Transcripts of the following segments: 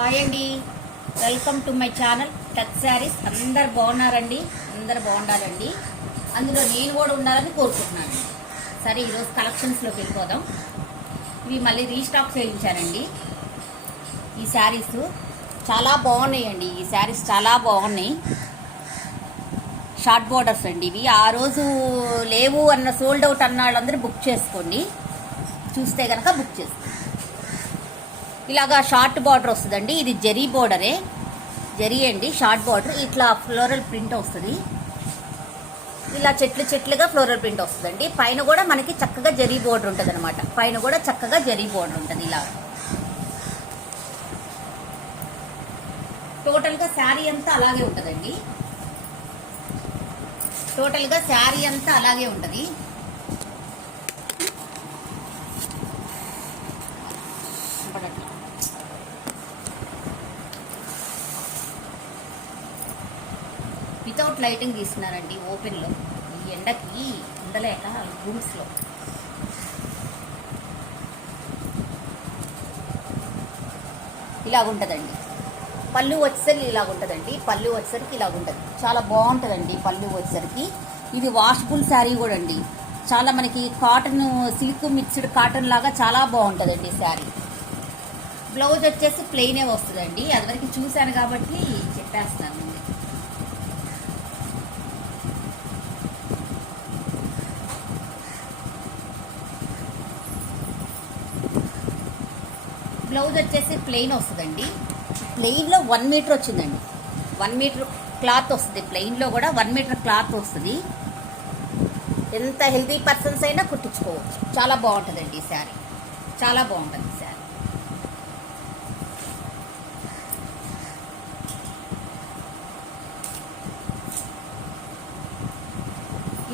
Hi అండి, welcome to my channel touch saris. అందరు బాగున్నారండి, అందరు బాగుండాలండి, అందులో నేను కూడా ఉండాలని కోరుకుంటున్నాను. సరే, ఈరోజు కలెక్షన్స్లోకి వెళ్ళిపోదాం. ఇవి మళ్ళీ రీస్టాక్ చేయించానండి. ఈ శారీస్ చాలా బాగున్నాయండి. ఈ శారీస్ చాలా బాగున్నాయి. షార్ట్ బోర్డర్స్ అండి ఇవి. ఆ రోజు లేవు అన్న, సోల్డ్ అవుట్ అన్న వాళ్ళందరూ బుక్ చేసుకోండి. చూస్తే కనుక బుక్ చేసుకోండి. ఇలాగా షార్ట్ బార్డర్ వస్తుందండి. ఇది జరీ బోర్డరే, జరీ అండి, షార్ట్ బార్డర్. ఇట్లా ఫ్లోరల్ ప్రింట్ వస్తుంది. ఇలా చెట్లు చెట్లుగా ఫ్లోరల్ ప్రింట్ వస్తుందండి. పైన కూడా మనకి చక్కగా జరీ బోర్డర్ ఉంటుంది అనమాట. పైన కూడా చక్కగా జరీ బోర్డర్ ఉంటుంది. ఇలా టోటల్గా శారీ అంతా అలాగే ఉంటుందండి. టోటల్గా శారీ అంతా అలాగే ఉంటుంది. వితౌట్ లైటింగ్ తీసుకున్నారండి, ఓపెన్లో. ఈ ఎండకి ఉండలేక రూమ్స్లో. ఇలాగుంటుందండి పళ్ళు వచ్చేసరికి. ఇలాగుంటుందండి పళ్ళు వచ్చేసరికి. ఇలాగుంటుంది, చాలా బాగుంటుందండి పళ్ళు వచ్చేసరికి. ఇది వాషబుల్ శారీ కూడా అండి. చాలా మనకి కాటన్, సిల్క్ మిక్స్డ్ కాటన్ లాగా చాలా బాగుంటుందండి శారీ. బ్లౌజ్ వచ్చేసి ప్లెయినే వస్తుందండి. అదివరకు చూశాను కాబట్టి చెప్పేస్తాను. బ్లౌజ్ వచ్చేసి ప్లెయిన్ వస్తుందండి. ప్లెయిన్లో 1 మీటర్ వచ్చిందండి. 1 మీటర్ క్లాత్ వస్తుంది. ప్లెయిన్లో కూడా 1 మీటర్ క్లాత్ వస్తుంది. ఎంత హెల్తీ పర్సన్స్ అయినా కుట్టించుకోవచ్చు. చాలా బాగుంటుందండి ఈ శారీ, చాలా బాగుంటుంది ఈ శారీ.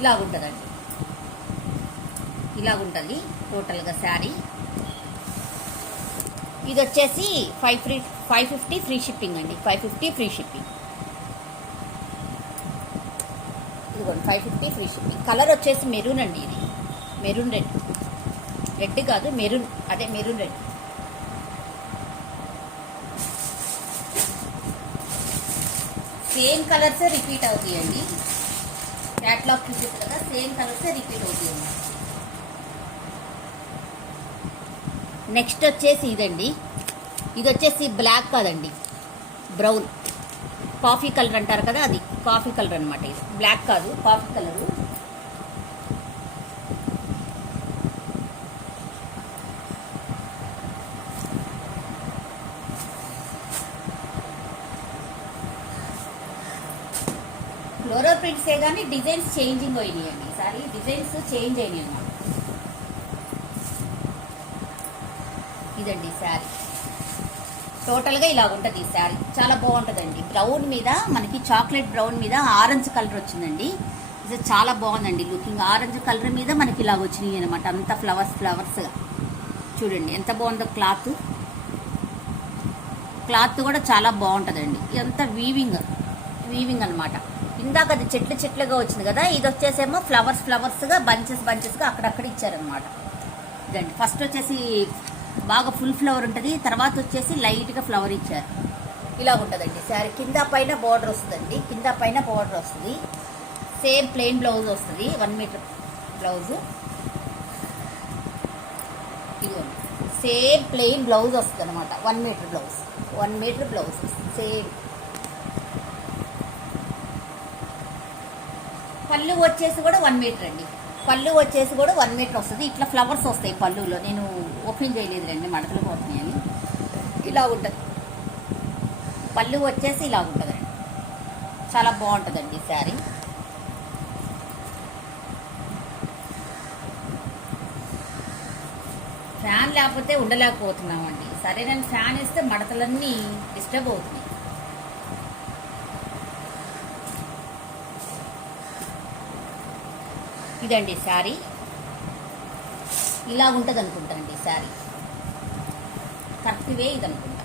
ఇలాగుంటుందండి, ఇలాగుంటుంది టోటల్గా శారీ. ఇది వచ్చేసి 550 ఫ్రీ షిప్పింగ్ అండి. 550 ఫ్రీ షిప్పింగ్. ఇదిగోండి 550 ఫ్రీ షిప్పింగ్. కలర్ వచ్చేసి మెరూన్ అండి. ఇది మెరూన్ రెడ్, రెడ్ కాదు మెరూన్, అదే మెరూన్ రెడ్. సేమ్ కలర్సే రిపీట్ అవుతాయండి. క్యాట్లాగ్ చూసేది కదా, సేమ్ కలర్సే రిపీట్ అవుతాయండి. నెక్స్ట్ వచ్చేసి ఇదండి. ఇది వచ్చేసి బ్లాక్ కాదండి, బ్రౌన్, కాఫీ కలర్ అంటారు కదా, అది కాఫీ కలర్ అనమాట. ఇది బ్లాక్ కాదు, కాఫీ కలరు. ఫ్లోరల్ ప్రింట్సే కానీ డిజైన్స్ చేంజింగ్ అయినాయండి. ఈసారి డిజైన్స్ చేంజ్ అయినాయి అన్నమాట. ఇదండి శారీ. టోటల్గా ఇలా ఉంటుంది ఈ శారీ. చాలా బాగుంటుందండి. బ్రౌన్ మీద మనకి చాక్లెట్ బ్రౌన్ మీద ఆరెంజ్ కలర్ వచ్చిందండి. ఇది చాలా బాగుందండి లుకింగ్. ఆరెంజ్ కలర్ మీద మనకి ఇలాగ వచ్చినాయి అనమాట. అంత ఫ్లవర్స్గా చూడండి ఎంత బాగుందో. క్లాత్ కూడా చాలా బాగుంటుందండి. ఇదంతా వీవింగ్ అనమాట. ఇందాక అది చెట్లుగా వచ్చింది కదా, ఇది వచ్చేసేమో ఫ్లవర్స్గా బంచెస్గా అక్కడక్కడ ఇచ్చారనమాట. ఇదండి ఫస్ట్ వచ్చేసి బాగా ఫుల్ ఫ్లవర్ ఉంటుంది, తర్వాత వచ్చేసి లైట్గా ఫ్లవర్ ఇచ్చారు. ఇలా ఉంటుందండి శారీ. కింద పైన బార్డర్ వస్తుందండి. కింద పైన బార్డర్ వస్తుంది. సేమ్ ప్లెయిన్ బ్లౌజ్ వస్తుంది. 1 మీటర్ బ్లౌజు. ఇదిగోండి సేమ్ ప్లెయిన్ బ్లౌజ్ వస్తుంది అనమాట. 1 metre blouse, 1 metre blouse same. పళ్ళు వచ్చేసి కూడా 1 మీటర్ అండి. పళ్ళు వచ్చేసి కూడా 1 మీటర్ వస్తుంది. ఇట్లా ఫ్లవర్స్ వస్తాయి పళ్ళులో. నేను ఓపెన్ చేయలేదు రండి, మడతలు పోతున్నాయని. ఇలా ఉంటుంది పళ్ళు వచ్చేసి. ఇలా ఉంటుందండి, చాలా బాగుంటుందండి శారీ. ఫ్యాన్ లేకపోతే ఉండలేకపోతున్నామండి. సరే, నేను ఫ్యాన్ వేస్తే మడతలన్నీ డిస్టర్బ్ అవుతున్నాయి. ఇదండి శారీ. ఇలా ఉంటుంది అనుకుంటానండి శారీ. కరెక్ట్వే ఇది అనుకుంటా.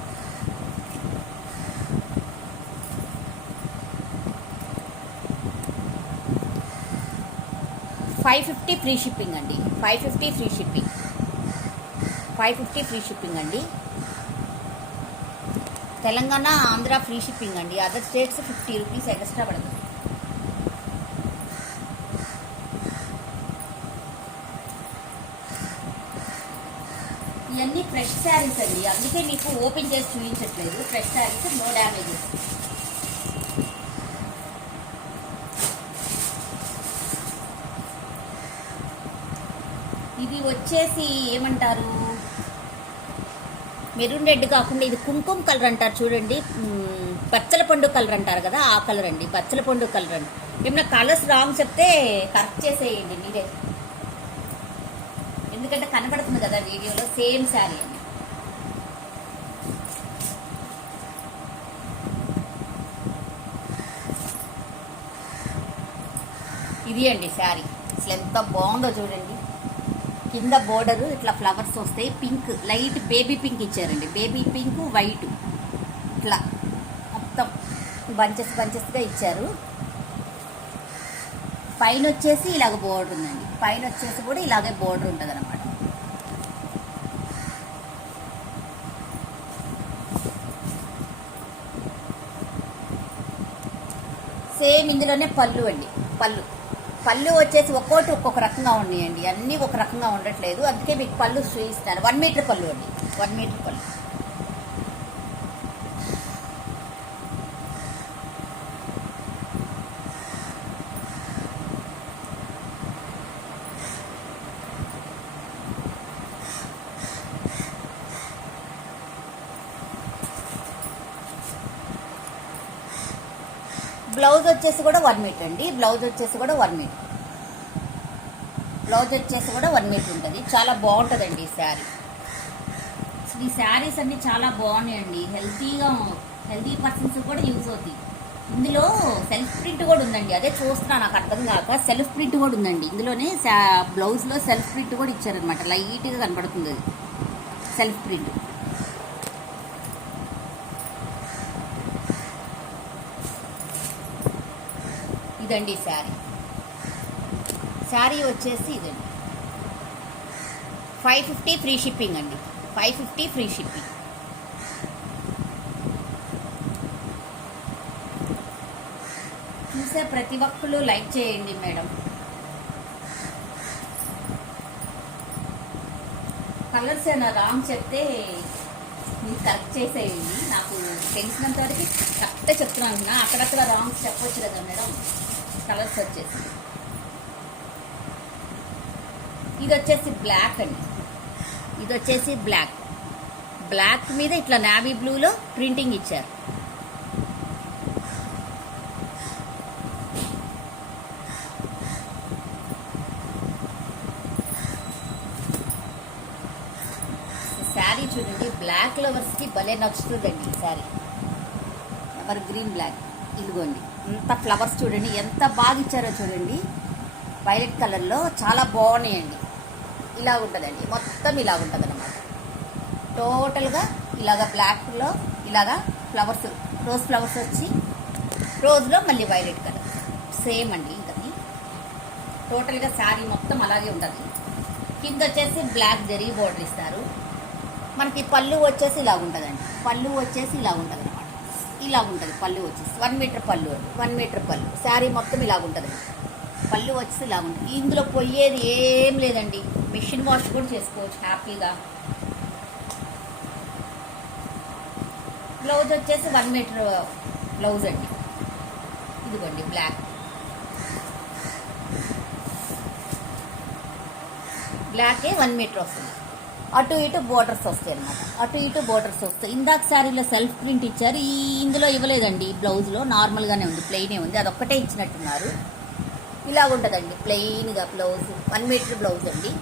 $550 ఫ్రీ షిప్పింగ్ అండి. 550 ఫ్రీ షిప్పింగ్. 550 ఫ్రీ షిప్పింగ్ అండి. తెలంగాణ ఆంధ్ర ఫ్రీ షిప్పింగ్ అండి. అదర్ స్టేట్స్ 50 రూపీస్ ఎక్స్ట్రా పడుతుంది. ఇవన్నీ ఫ్రెష్ శారీస్ అండి, అందుకే మీకు ఓపెన్ చేసి చూపించట్లేదు. Fresh saris, no damages. ఇది వచ్చేసి ఏమంటారు, మెరూన్ రెడ్ కాకుండా ఇది కుంకుమ కలర్ అంటారు చూడండి, పచ్చల పండు కలర్ అంటారు కదా, ఆ కలర్ అండి, పచ్చల పండు కలర్ అండి. ఏమన్నా కలర్స్ రాంగ్ చెప్తే కరెక్ట్ చేసేయండి మీరే, ఎందుకంటే కనబడుతుంది కదా వీడియోలో. సేమ్ శారీ అండి. ఇది అండి శారీ. అసలు ఎంత బాగుందో చూడండి. కింద బోర్డర్ ఇట్లా ఫ్లవర్స్ వస్తాయి. పింక్, లైట్ బేబీ పింక్ ఇచ్చారండి. బేబీ పింక్ వైట్ ఇట్లా మొత్తం బంచెస్ బంచెస్గా ఇచ్చారు. పైన వచ్చేసి ఇలాగ బోర్డర్ ఉందండి. పైన వచ్చేసి కూడా ఇలాగే బోర్డర్ ఉంటుంది అనమాట. సేమ్ ఇందులోనే పళ్ళు అండి. పళ్ళు వచ్చేసి ఒక్కోటి ఒక్కొక్క రకంగా ఉన్నాయండి, అన్నీ ఒక రకంగా ఉండట్లేదు. అందుకే మీకు పళ్ళు చూపిస్తాను. 1 మీటర్ పళ్ళు అండి, 1 మీటర్ పళ్ళు. బ్లౌజ్ వచ్చేసి కూడా 1 మీటర్ అండి. బ్లౌజ్ వచ్చేసి కూడా 1 మీటర్. బ్లౌజ్ వచ్చేసి కూడా 1 మీటర్ ఉంటుంది. చాలా బాగుంటుందండి ఈ శారీ. ఈ శారీస్ అన్ని చాలా బాగున్నాయండి. హెల్తీ పర్సన్స్ కూడా యూజ్ అవుతాయి. ఇందులో సెల్ఫ్ ప్రింట్ కూడా ఉందండి. అదే చూస్తున్నా, నాకు అర్థం కాక. సెల్ఫ్ ప్రింట్ కూడా ఉందండి ఇందులోనే. బ్లౌజ్లో సెల్ఫ్ ప్రింట్ కూడా ఇచ్చారనమాట. లైట్గా కనపడుతుంది అది సెల్ఫ్ ప్రింట్. ఇదండి శారీ. శారీ వచ్చేసి ఇదండి 550 ఫ్రీ షిప్పింగ్ అండి. 550 ఫ్రీ షిప్పింగ్. చూసే ప్రతి ఒక్కరు లైక్ చేయండి మేడం. కలర్స్ ఏమైనా రాంగ్ చెప్తే మీరు కరెక్ట్ చేసేయండి. నాకు తెలిసినంత వరకు కరెక్టే చెప్తున్నాను. అక్కడక్కడ రాంగ్ చెప్పొచ్చు కదా మేడం. కలర్స్ వచ్చేసి ఇది వచ్చేసి బ్లాక్ అండి. ఇది వచ్చేసి బ్లాక్ మీద ఇట్లా నావీ బ్లూలో ప్రింటింగ్ ఇచ్చారు. శారీ చూడండి, బ్లాక్ లవర్స్కి భలే నచ్చుతుందండి ఈ శారీ. Ever green black. ఇదిగోండి ఎంత ఫ్లవర్స్ చూడండి, ఎంత బాగా ఇచ్చారో చూడండి. వైలెట్ కలర్లో చాలా బాగున్నాయండి. ఇలా ఉంటుందండి, మొత్తం ఇలా ఉంటుంది అనమాట. టోటల్గా ఇలాగ బ్లాక్లో ఇలాగా ఫ్లవర్స్, రోజ్ ఫ్లవర్స్ వచ్చి రోజ్లో మళ్ళీ వైలెట్ కలర్ సేమ్ అండి. ఇంకా టోటల్గా శారీ మొత్తం అలాగే ఉంటుంది. కింద వచ్చేసి బ్లాక్ జరీ బోర్డర్ ఇస్తారు. మనకి పళ్ళు వచ్చేసి ఇలా ఉంటుందండి. పళ్ళు వచ్చేసి ఇలా ఉంటుంది అనమాట. ఇలా ఉంటుంది పళ్ళు వచ్చేసి 1 మీటర్ పళ్ళు అండి. 1 మీటర్ పళ్ళు. శారీ మొత్తం ఇలా ఉంటుంది. పళ్ళు వచ్చేసి ఇలా ఉంటుంది. ఇందులో పోయేది ఏం లేదండి. మిషన్ వాష్ కూడా చేసుకోవచ్చు హ్యాపీగా. బ్లౌజ్ వచ్చేసి 1 మీటర్ బ్లౌజ్ అండి. ఇదిగోండి బ్లాకే 1 మీటర్ వస్తుంది. అటు ఇటు బోర్డర్స్ వస్తాయి అనమాట. అటు ఇటు బోర్డర్స్ వస్తాయి. ఇందాక శారీలో సెల్ఫ్ ప్రింట్ ఇచ్చారు. ఇందులో ఇవ్వలేదండి. బ్లౌజ్లో నార్మల్గానే ఉంది, ప్లెయినే ఉంది. అదొక్కటే ఇచ్చినట్టున్నారు. ఇలా ఉంటుందండి ప్లెయిన్గా బ్లౌజ్. 1 మీటర్ బ్లౌజ్ అండి.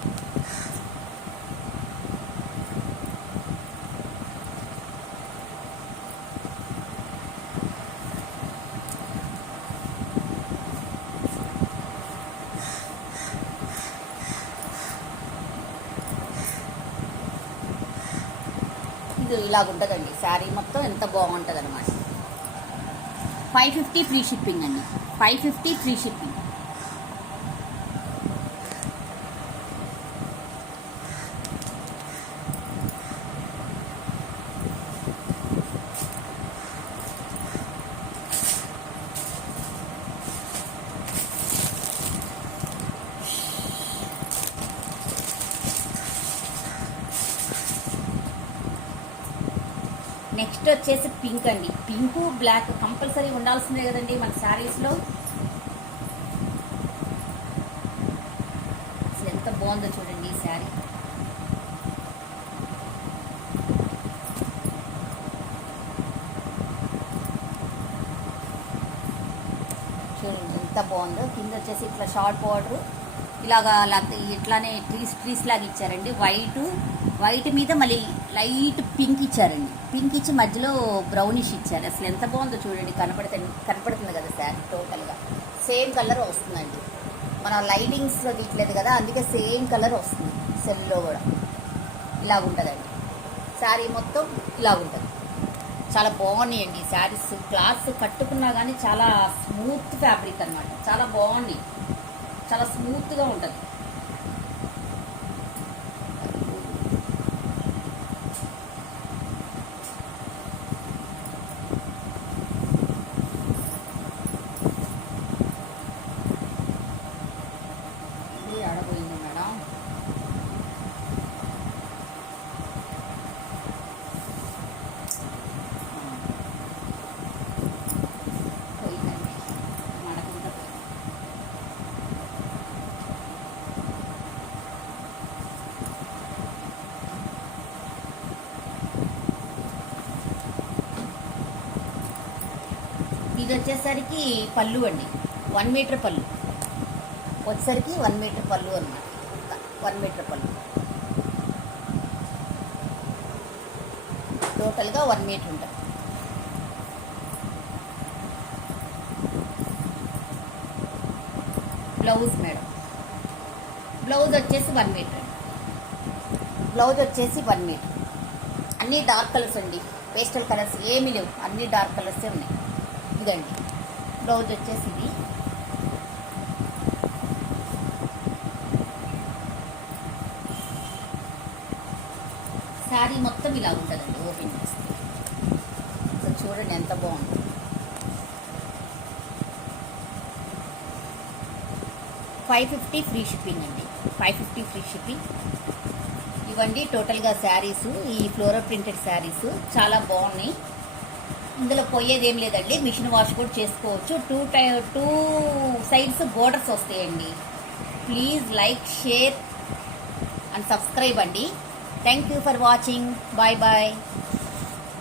ఇలాగ ఉంటుందండి శారీ మొత్తం. ఎంత బాగుంటుంది అనమాట. 550 ఫ్రీ షిప్పింగ్ అండి. 550 ఫ్రీ షిప్పింగ్. నెక్స్ట్ వచ్చేసి పింక్ అండి. పింక్ బ్లాక్ కంపల్సరీ ఉండాల్సిందే కదండి మన శారీస్లో. అసలు ఎంత బాగుందో చూడండి ఈ శారీ. చూడండి ఎంత బాగుందో. కింద వచ్చేసి ఇట్లా షార్ట్ బార్డర్ ఇలాగా ఇట్లానే ట్రీస్ లాగా ఇచ్చారండి. వైట్ మీద మళ్ళీ లైట్ పింక్ ఇచ్చారండి. పింక్ ఇచ్చి మధ్యలో బ్రౌనిష్ ఇచ్చారు. అసలు ఎంత బాగుందో చూడండి. కనపడుతుంది కదా శారీ టోటల్గా సేమ్ కలర్ వస్తుందండి. మన లైటింగ్స్ ఇట్లేదు కదా, అందుకే సేమ్ కలర్ వస్తుంది. సెల్లో కూడా ఇలాగుంటుందండి. శారీ మొత్తం ఇలాగుంటుంది. చాలా బాగున్నాయండి శారీస్. క్లాత్స్ కట్టుకున్నా కానీ చాలా స్మూత్ ఫ్యాబ్రిక్ అనమాట. చాలా బాగున్నాయి, చాలా స్మూత్గా ఉంటుంది. ఇది ఆడపోయింది మేడం. పోయిందండి, మడకుండా పోయింది. ఇది వచ్చేసరికి పళ్ళు అండి. 1 మీటర్ పళ్ళు వచ్చేసరికి 1 మీటర్ పళ్ళు అనమాట. 1 మీటర్ పళ్ళు టోటల్గా 1 మీటర్ ఉంటుంది. బ్లౌజ్ మేడం, బ్లౌజ్ వచ్చేసి 1 మీటర్ అండి. బ్లౌజ్ వచ్చేసి 1 మీటర్. అన్నీ డార్క్ కలర్స్ అండి, పేస్టల్ కలర్స్ ఏమీ లేవు, అన్నీ డార్క్ కలర్సే ఉన్నాయి. ఇదండి బ్లౌజ్ వచ్చేసి ఇది. శారీ మొత్తం ఇలా ఉంటుందండి ఓపెన్ చేస్తే. సో చూడండి ఎంత బాగుంది. $550 ఫ్రీ షిప్పింగ్ అండి. 550 ఫ్రీ షిప్పింగ్. ఇవ్వండి టోటల్గా శారీస్. ఈ ఫ్లోరల్ ప్రింటెడ్ శారీస్ చాలా బాగున్నాయి. ఇందులో పోయేది ఏం లేదండి, మిషన్ వాష్ కూడా చేసుకోవచ్చు. టూ సైడ్స్ బోర్డర్స్ వస్తాయండి. Please like, share and subscribe అండి. Thank you for watching. Bye bye.